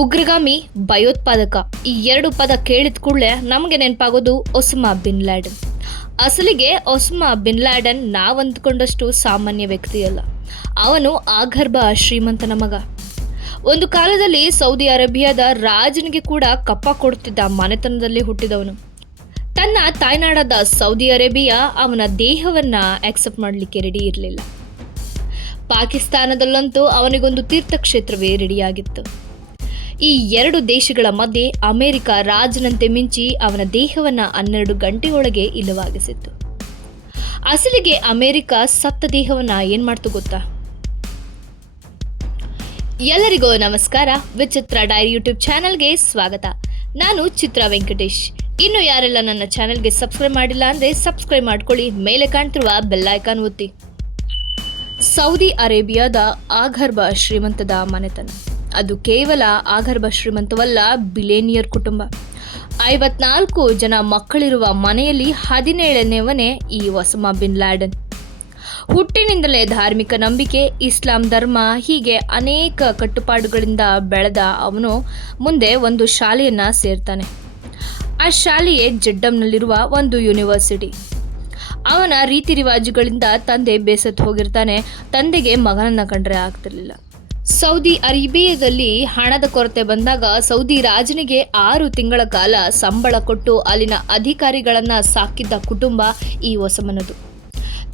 ಉಗ್ರಗಾಮಿ, ಭಯೋತ್ಪಾದಕ ಈ ಎರಡು ಪದ ಕೇಳಿದ ಕೂಡಲೇ ನಮಗೆ ನೆನಪಾಗೋದು ಒಸಾಮಾ ಬಿನ್ ಲ್ಯಾಡನ್. ಅಸಲಿಗೆ ಒಸಾಮಾ ಬಿನ್ ಲ್ಯಾಡನ್ ನಾವಂದ್ಕೊಂಡಷ್ಟು ಸಾಮಾನ್ಯ ವ್ಯಕ್ತಿಯಲ್ಲ. ಅವನು ಆಗರ್ಭ ಶ್ರೀಮಂತನ ಮಗ. ಒಂದು ಕಾಲದಲ್ಲಿ ಸೌದಿ ಅರೇಬಿಯಾದ ರಾಜನಿಗೆ ಕೂಡ ಕಪ್ಪ ಕೊಡುತ್ತಿದ್ದ ಮನೆತನದಲ್ಲಿ ಹುಟ್ಟಿದವನು. ತನ್ನ ತಾಯ್ನಾಡಾದ ಸೌದಿ ಅರೇಬಿಯಾ ಅವನ ದೇಹವನ್ನ ಆಕ್ಸೆಪ್ಟ್ ಮಾಡಲಿಕ್ಕೆ ರೆಡಿ ಇರಲಿಲ್ಲ. ಪಾಕಿಸ್ತಾನದಲ್ಲಂತೂ ಅವನಿಗೊಂದು ತೀರ್ಥಕ್ಷೇತ್ರವೇ ರೆಡಿಯಾಗಿತ್ತು. ಈ ಎರಡು ದೇಶಗಳ ಮಧ್ಯೆ ಅಮೆರಿಕ ರಾಜನಂತೆ ಮಿಂಚಿ ಅವನ ದೇಹವನ್ನು 12 ಗಂಟೆಯೊಳಗೆ ಇಲ್ಲವಾಗಿಸಿತ್ತು. ಅಸಲಿಗೆ ಅಮೆರಿಕ ಸತ್ತ ದೇಹವನ್ನು ಏನ್ ಮಾಡ್ತು ಗೊತ್ತಾ? ಎಲ್ಲರಿಗೂ ನಮಸ್ಕಾರ. ವಿಚಿತ್ರ ಡೈರಿ ಯೂಟ್ಯೂಬ್ ಚಾನೆಲ್ಗೆ ಸ್ವಾಗತ. ನಾನು ಚಿತ್ರ ವೆಂಕಟೇಶ್. ಇನ್ನು ಯಾರೆಲ್ಲ ನನ್ನ ಚಾನೆಲ್ಗೆ ಸಬ್ಸ್ಕ್ರೈಬ್ ಮಾಡಿಲ್ಲ ಅಂದರೆ ಸಬ್ಸ್ಕ್ರೈಬ್ ಮಾಡ್ಕೊಳ್ಳಿ. ಮೇಲೆ ಕಾಣ್ತಿರುವ ಬೆಲ್ ಐಕಾನ್ ಒತ್ತಿ. ಸೌದಿ ಅರೇಬಿಯಾದ ಆಗರ್ಭ ಶ್ರೀಮಂತದ ಮನೆತನ. ಅದು ಕೇವಲ ಆಗರ್ಭ ಶ್ರೀಮಂತವಲ್ಲ, ಬಿಲೇನಿಯರ್ ಕುಟುಂಬ. 54 ಜನ ಮಕ್ಕಳಿರುವ ಮನೆಯಲ್ಲಿ 17ನೇವನೇ ಈ ಒಸಾಮಾ ಬಿನ್ ಲ್ಯಾಡನ್. ಹುಟ್ಟಿನಿಂದಲೇ ಧಾರ್ಮಿಕ ನಂಬಿಕೆ, ಇಸ್ಲಾಂ ಧರ್ಮ ಹೀಗೆ ಅನೇಕ ಕಟ್ಟುಪಾಡುಗಳಿಂದ ಬೆಳೆದ ಅವನು ಮುಂದೆ ಒಂದು ಶಾಲೆಯನ್ನ ಸೇರ್ತಾನೆ. ಆ ಶಾಲೆಯೇ ಜೆಡ್ಡಂನಲ್ಲಿರುವ ಒಂದು ಯೂನಿವರ್ಸಿಟಿ. ಅವನ ರೀತಿ ರಿವಾಜುಗಳಿಂದ ತಂದೆ ಬೇಸತ್ತು ಹೋಗಿರ್ತಾನೆ. ತಂದೆಗೆ ಮಗನನ್ನ ಕಂಡ್ರೆ ಆಗ್ತಿರ್ಲಿಲ್ಲ. ಸೌದಿ ಅರೇಬಿಯಾದಲ್ಲಿ ಹಣದ ಕೊರತೆ ಬಂದಾಗ ಸೌದಿ ರಾಜನಿಗೆ 6 ತಿಂಗಳ ಕಾಲ ಸಂಬಳ ಕೊಟ್ಟು ಅಲ್ಲಿನ ಅಧಿಕಾರಿಗಳನ್ನ ಸಾಕಿದ್ದ ಕುಟುಂಬ ಈ ಒಸಾಮನದು.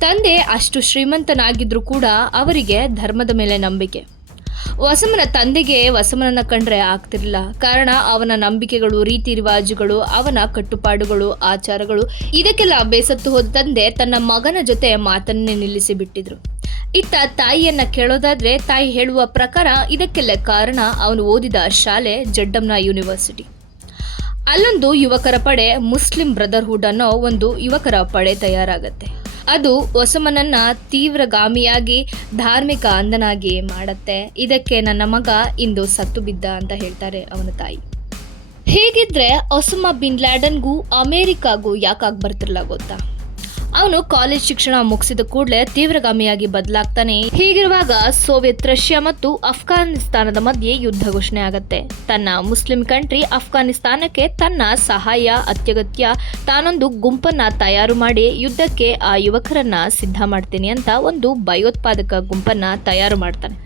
ತಂದೆ ಅಷ್ಟು ಶ್ರೀಮಂತನಾಗಿದ್ರೂ ಕೂಡ ಅವರಿಗೆ ಧರ್ಮದ ಮೇಲೆ ನಂಬಿಕೆ. ಒಸಾಮನ ತಂದೆಗೆ ಒಸಾಮನನ್ನ ಕಂಡ್ರೆ ಆಗ್ತಿರ್ಲಿಲ್ಲ. ಕಾರಣ ಅವನ ನಂಬಿಕೆಗಳು, ರೀತಿ ರಿವಾಜುಗಳು, ಅವನ ಕಟ್ಟುಪಾಡುಗಳು, ಆಚಾರಗಳು. ಇದಕ್ಕೆಲ್ಲ ಬೇಸತ್ತು ಹೋದ ತಂದೆ ತನ್ನ ಮಗನ ಜೊತೆ ಮಾತನ್ನೇ ನಿಲ್ಲಿಸಿ ಬಿಟ್ಟಿದ್ರು. ಇತ್ತ ತಾಯಿಯನ್ನ ಕೇಳೋದಾದ್ರೆ ತಾಯಿ ಹೇಳುವ ಪ್ರಕಾರ ಇದಕ್ಕೆಲ್ಲ ಕಾರಣ ಅವನು ಓದಿದ ಶಾಲೆ ಜೆಡ್ಡಂನ ಯೂನಿವರ್ಸಿಟಿ. ಅಲ್ಲೊಂದು ಯುವಕರ ಪಡೆ, ಮುಸ್ಲಿಂ ಬ್ರದರ್ಹುಡ್ ಅನ್ನೋ ಒಂದು ಯುವಕರ ಪಡೆ ತಯಾರಾಗತ್ತೆ. ಅದು ಒಸಾಮನನ್ನ ತೀವ್ರಗಾಮಿಯಾಗಿ, ಧಾರ್ಮಿಕ ಅಂಧನಾಗಿ ಮಾಡತ್ತೆ. ಇದಕ್ಕೆ ನನ್ನ ಮಗ ಇಂದು ಸತ್ತು ಬಿದ್ದ ಅಂತ ಹೇಳ್ತಾರೆ ಅವನ ತಾಯಿ. ಹೀಗಿದ್ರೆ ಒಸಾಮಾ ಬಿನ್ ಲ್ಯಾಡನ್ಗೂ ಅಮೆರಿಕಾಗೂ ಯಾಕಾಗಿ ಬರ್ತಿರ್ಲ ಗೊತ್ತಾ? ಅವನು ಕಾಲೇಜ್ ಶಿಕ್ಷಣ ಮುಗಿಸಿದ ಕೂಡಲೇ ತೀವ್ರಗಾಮಿಯಾಗಿ ಬದಲಾಗ್ತಾನೆ. ಹೀಗಿರುವಾಗ ಸೋವಿಯತ್ ರಷ್ಯಾ ಮತ್ತು ಅಫ್ಘಾನಿಸ್ತಾನದ ಮಧ್ಯೆ ಯುದ್ಧ ಘೋಷಣೆ ಆಗತ್ತೆ. ತನ್ನ ಮುಸ್ಲಿಂ ಕಂಟ್ರಿ ಅಫ್ಘಾನಿಸ್ತಾನಕ್ಕೆ ತನ್ನ ಸಹಾಯ ಅತ್ಯಗತ್ಯ. ತಾನೊಂದು ಗುಂಪನ್ನ ತಯಾರು ಮಾಡಿ ಯುದ್ಧಕ್ಕೆ ಆ ಯುವಕರನ್ನ ಸಿದ್ಧ ಮಾಡ್ತೀನಿ ಅಂತ ಒಂದು ಭಯೋತ್ಪಾದಕ ಗುಂಪನ್ನ ತಯಾರು ಮಾಡ್ತಾನೆ.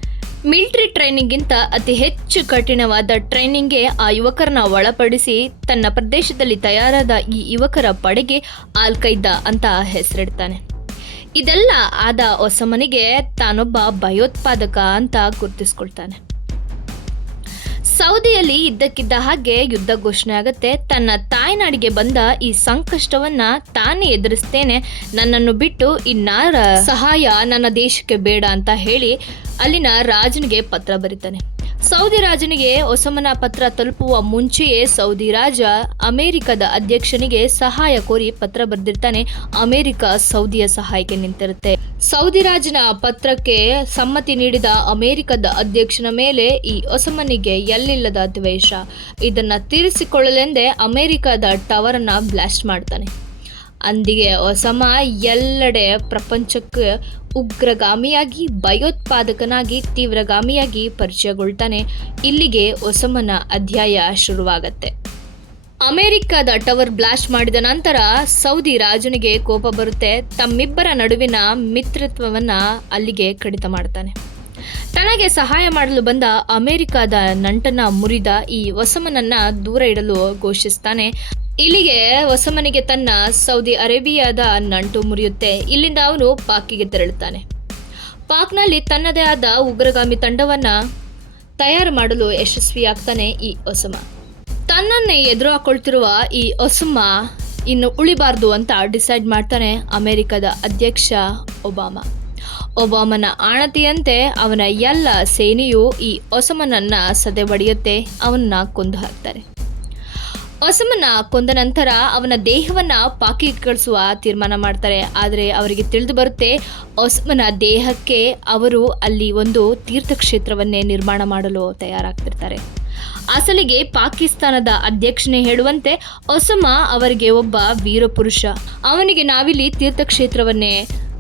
ಮಿಲಿಟರಿ ಟ್ರೈನಿಂಗ್ಗಿಂತ ಅತಿ ಹೆಚ್ಚು ಕಠಿಣವಾದ ಟ್ರೈನಿಂಗ್ಗೆ ಆ ಯುವಕರನ್ನ ಒಳಪಡಿಸಿ ತನ್ನ ಪ್ರದೇಶದಲ್ಲಿ ತಯಾರಾದ ಈ ಯುವಕರ ಪಡೆಗೆ ಅಲ್ ಖೈದಾ ಅಂತ ಹೆಸರಿಡ್ತಾನೆ. ಇದೆಲ್ಲ ಆದ ಒಸಾಮನಿಗೆ ತಾನೊಬ್ಬ ಭಯೋತ್ಪಾದಕ ಅಂತ ಗುರುತಿಸ್ಕೊಳ್ತಾನೆ. ಸೌದಿಯಲ್ಲಿ ಇದ್ದಕ್ಕಿದ್ದ ಹಾಗೆ ಯುದ್ಧ ಘೋಷಣೆ ಆಗುತ್ತೆ. ತನ್ನ ತಾಯ್ನಾಡಿಗೆ ಬಂದ ಈ ಸಂಕಷ್ಟವನ್ನ ತಾನೇ ಎದುರಿಸ್ತೇನೆ, ನನ್ನನ್ನು ಬಿಟ್ಟು ಇನ್ನಾರ ಸಹಾಯ ನನ್ನ ದೇಶಕ್ಕೆ ಬೇಡ ಅಂತ ಹೇಳಿ ಅಲ್ಲಿನ ರಾಜನಿಗೆ ಪತ್ರ ಬರೀತಾನೆ. ಸೌದಿ ರಾಜನಿಗೆ ಒಸಾಮನ ಪತ್ರ ತಲುಪುವ ಮುಂಚೆಯೇ ಸೌದಿ ರಾಜ ಅಮೆರಿಕದ ಅಧ್ಯಕ್ಷನಿಗೆ ಸಹಾಯ ಕೋರಿ ಪತ್ರ ಬರೆದಿರ್ತಾನೆ. ಅಮೆರಿಕ ಸೌದಿಯ ಸಹಾಯಕ್ಕೆ ನಿಂತಿರುತ್ತೆ. ಸೌದಿ ರಾಜನ ಪತ್ರಕ್ಕೆ ಸಮ್ಮತಿ ನೀಡಿದ ಅಮೆರಿಕದ ಅಧ್ಯಕ್ಷನ ಮೇಲೆ ಈ ಒಸಾಮನಿಗೆ ಎಲ್ಲಿಲ್ಲದ ದ್ವೇಷ. ಇದನ್ನ ತೀರಿಸಿಕೊಳ್ಳಲೆಂದೇ ಅಮೆರಿಕದ ಟವರ್ ಅನ್ನ ಬ್ಲಾಸ್ಟ್ ಮಾಡ್ತಾನೆ. ಅಂದಿಗೆ ಒಸಾಮಾ ಎಲ್ಲೆಡೆ ಪ್ರಪಂಚಕ್ಕೆ ಉಗ್ರಗಾಮಿಯಾಗಿ, ಭಯೋತ್ಪಾದಕನಾಗಿ, ತೀವ್ರಗಾಮಿಯಾಗಿ ಪರಿಚಯಗೊಳ್ತಾನೆ. ಇಲ್ಲಿಗೆ ಒಸಾಮನ ಅಧ್ಯಾಯ ಶುರುವಾಗತ್ತೆ. ಅಮೆರಿಕದ ಟವರ್ ಬ್ಲಾಸ್ಟ್ ಮಾಡಿದ ನಂತರ ಸೌದಿ ರಾಜನಿಗೆ ಕೋಪ ಬರುತ್ತೆ. ತಮ್ಮಿಬ್ಬರ ನಡುವಿನ ಮಿತ್ರತ್ವವನ್ನ ಅಲ್ಲಿಗೆ ಕಡಿತ ಮಾಡ್ತಾನೆ. ತನಗೆ ಸಹಾಯ ಮಾಡಲು ಬಂದ ಅಮೆರಿಕದ ನಂಟನ್ನ ಮುರಿದ ಈ ಒಸಾಮನನ್ನ ದೂರ ಇಡಲು ಘೋಷಿಸ್ತಾನೆ. ಇಲ್ಲಿಗೆ ಒಸಾಮನಿಗೆ ತನ್ನ ಸೌದಿ ಅರೇಬಿಯಾದ ನಂಟು ಮುರಿಯುತ್ತೆ. ಇಲ್ಲಿಂದ ಅವನು ಪಾಕಿಗೆ ತೆರಳುತ್ತಾನೆ. ಪಾಕ್ನಲ್ಲಿ ತನ್ನದೇ ಆದ ಉಗ್ರಗಾಮಿ ತಂಡವನ್ನ ತಯಾರು ಮಾಡಲು ಯಶಸ್ವಿಯಾಗ್ತಾನೆ ಈ ಒಸಾಮಾ. ತನ್ನನ್ನೇ ಎದುರು ಹಾಕೊಳ್ತಿರುವ ಈ ಒಸಾಮಾ ಇನ್ನು ಉಳಿಬಾರ್ದು ಅಂತ ಡಿಸೈಡ್ ಮಾಡ್ತಾನೆ ಅಮೆರಿಕದ ಅಧ್ಯಕ್ಷ ಒಬಾಮನ ಆಣತಿಯಂತೆ ಅವನ ಎಲ್ಲ ಸೇನೆಯು ಈ ಒಸಾಮನನ್ನ ಸದೆ ಬಡಿಯುತ್ತೆ. ಅವನ್ನ ಕೊಂದು ಹಾಕ್ತಾರೆ. ಒಸಾಮನ ಕೊಂದ ನಂತರ ಅವನ ದೇಹವನ್ನ ಪಾಕಿಗೆ ಕಳಿಸುವ ತೀರ್ಮಾನ ಮಾಡ್ತಾರೆ. ಆದರೆ ಅವರಿಗೆ ತಿಳಿದು ಬರುತ್ತೆ ಒಸಾಮನ ದೇಹಕ್ಕೆ ಅವರು ಅಲ್ಲಿ ಒಂದು ತೀರ್ಥಕ್ಷೇತ್ರವನ್ನೇ ನಿರ್ಮಾಣ ಮಾಡಲು ತಯಾರಾಗ್ತಿರ್ತಾರೆ. ಅಸಲಿಗೆ ಪಾಕಿಸ್ತಾನದ ಅಧ್ಯಕ್ಷನೇ ಹೇಳುವಂತೆ ಒಸಾಮಾ ಅವರಿಗೆ ಒಬ್ಬ ವೀರ ಪುರುಷ. ಅವನಿಗೆ ನಾವಿಲ್ಲಿ ತೀರ್ಥಕ್ಷೇತ್ರವನ್ನೇ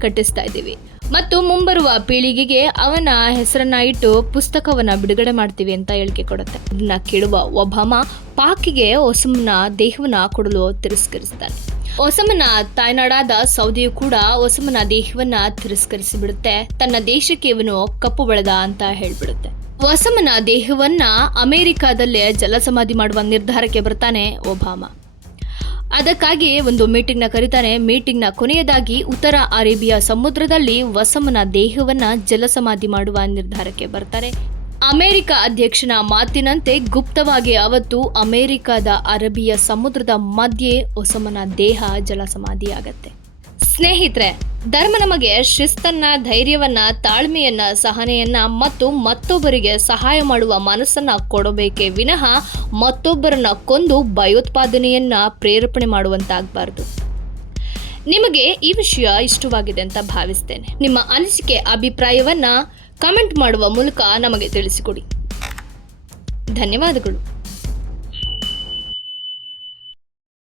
ಕಟ್ಟಿಸ್ತಾ ಇದ್ದೀವಿ. ಮತ್ತು ಮುಂಬರುವ ಪೀಳಿಗೆಗೆ ಅವನ ಹೆಸರನ್ನ ಇಟ್ಟು ಪುಸ್ತಕವನ್ನ ಬಿಡುಗಡೆ ಮಾಡ್ತೀವಿ ಅಂತ ಹೇಳಿಕೆ ಕೊಡುತ್ತೆ. ಇದನ್ನ ಕೇಳುವ ಒಬಾಮ ಪಾಕ್ಗೆ ಒಸಾಮನ ದೇಹವನ್ನ ಕೊಡಲು ತಿರಸ್ಕರಿಸ್ತಾನೆ. ಒಸಾಮನ ತಾಯ್ನಾಡಾದ ಸೌದಿಯು ಕೂಡ ಒಸಾಮನ ದೇಹವನ್ನ ತಿರಸ್ಕರಿಸಿ ಬಿಡುತ್ತೆ. ತನ್ನ ದೇಶಕ್ಕೆ ಇವನು ಕಪ್ಪು ಬೆಳೆದ ಅಂತ ಹೇಳ್ಬಿಡುತ್ತೆ. ಒಸಾಮನ ದೇಹವನ್ನ ಅಮೆರಿಕಾದಲ್ಲೇ ಜಲಸಮಾಧಿ ಮಾಡುವ ನಿರ್ಧಾರಕ್ಕೆ ಬರ್ತಾನೆ ಒಬಾಮ. ಅದಕ್ಕಾಗಿ ಒಂದು ಮೀಟಿಂಗ್ನ ಕರೀತಾನೆ. ಮೀಟಿಂಗ್ನ ಕೊನೆಯದಾಗಿ ಉತ್ತರ ಅರೇಬಿಯಾ ಸಮುದ್ರದಲ್ಲಿ ಒಸಾಮನ ದೇಹವನ್ನ ಜಲಸಮಾಧಿ ಮಾಡುವ ನಿರ್ಧಾರಕ್ಕೆ ಬರ್ತಾರೆ. ಅಮೆರಿಕ ಅಧ್ಯಕ್ಷನ ಮಾತಿನಂತೆ ಗುಪ್ತವಾಗಿ ಅವತ್ತು ಅಮೆರಿಕದ ಅರೇಬಿಯಾ ಸಮುದ್ರದ ಮಧ್ಯೆ ಒಸಾಮನ ದೇಹ ಜಲಸಮಾಧಿಯಾಗತ್ತೆ. ಸ್ನೇಹಿತರೆ, ಧರ್ಮ ನಮಗೆ ಶಿಸ್ತನ್ನ, ಧೈರ್ಯವನ್ನ, ತಾಳ್ಮೆಯನ್ನ, ಸಹನೆಯನ್ನ ಮತ್ತು ಮತ್ತೊಬ್ಬರಿಗೆ ಸಹಾಯ ಮಾಡುವ ಮನಸ್ಸನ್ನ ಕೊಡಬೇಕೇ ವಿನಃ ಮತ್ತೊಬ್ಬರನ್ನ ಕೊಂದು ಭಯೋತ್ಪಾದನೆಯನ್ನ ಪ್ರೇರೇಪಣೆ ಮಾಡುವಂತಾಗಬಾರದು. ನಿಮಗೆ ಈ ವಿಷಯ ಇಷ್ಟವಾಗಿದೆ ಅಂತ ಭಾವಿಸ್ತೇನೆ. ನಿಮ್ಮ ಅನಿಸಿಕೆ, ಅಭಿಪ್ರಾಯವನ್ನ ಕಮೆಂಟ್ ಮಾಡುವ ಮೂಲಕ ನಮಗೆ ತಿಳಿಸಿಕೊಡಿ. ಧನ್ಯವಾದಗಳು.